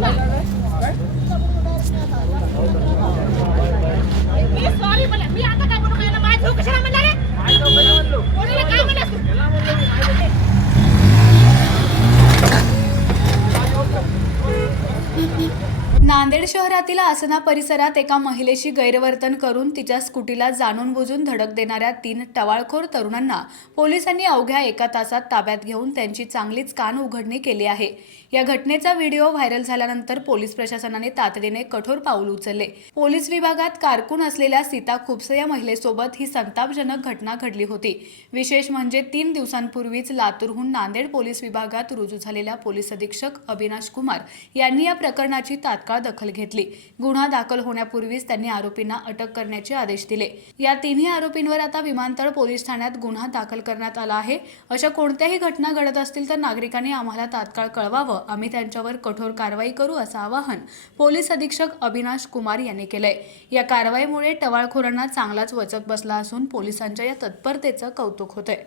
哎。नांदेड शहरातील आसना परिसरात एका महिलेशी गैरवर्तन करून तिच्या स्कूटीला जाणून बुजून धडक देणाऱ्या तीन टवाळखोर तरुणांना पोलिसांनी अवघ्या एका तासात ताब्यात घेऊन त्यांची चांगलीच कान उघडणी केली आहे. या घटनेचा व्हिडिओ व्हायरल झाल्यानंतर पोलीस प्रशासनाने तातडीने कठोर पाऊल उचलले. पोलीस विभागात कारकून असलेल्या सीता खुपसे या महिलेसोबत ही संतापजनक घटना घडली होती. विशेष म्हणजे तीन दिवसांपूर्वीच लातूरहून नांदेड पोलीस विभागात रुजू झालेल्या पोलीस अधीक्षक अविनाश कुमार यांनी या प्रकरणाची तात्काळ दखल घेतली. गुन्हा दाखल होण्यापूर्वीच त्यांनी आरोपींना अटक करण्याचे आदेश दिले. या तिन्ही आरोपींवर आता विमानतळ पोलीस ठाण्यात गुन्हा दाखल करण्यात आला आहे. अशा कोणत्याही घटना घडत असतील तर नागरिकांनी आम्हाला तात्काळ कळवावं. आम्ही त्यांच्यावर कठोर कारवाई करू असं आवाहन पोलीस अधीक्षक अविनाश कुमार यांनी केलंय. या कारवाईमुळे टवाळखोरांना चांगलाच वचक बसला असून पोलिसांच्या या तत्परतेचं कौतुक होतंय.